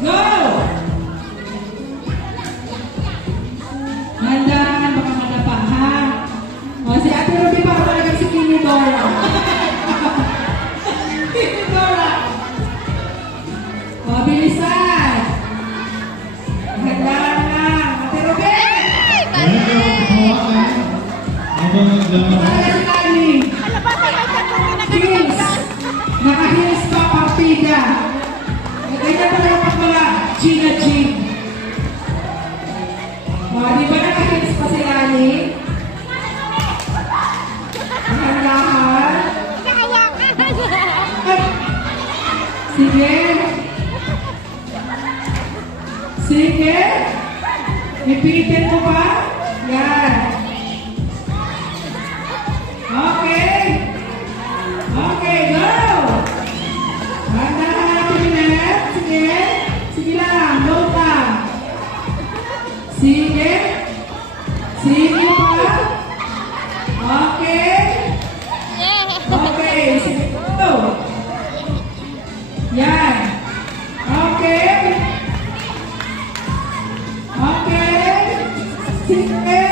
Go! Handaan, baka madapa, ha? O, si Ate Ruby para talagang si Kimi Dora. Kimi Dora. O, bilisan. Handaan lang. Ate Ruby! Para si Kali. Heels. Naka-heels pa, partida. Ganyan talaga pag wala. Gina G. O, di ba naka-heels pa si Kali? Handaan. Sige. Sige. Ipitin mo pa. Yan. Okay. Okay, go. Handaan, Pinet. Sige. Sige lang. Load lang. Sige. Sige pa. Okay. Okay. Sige. Go. Yan. Okay. Okay. Sige.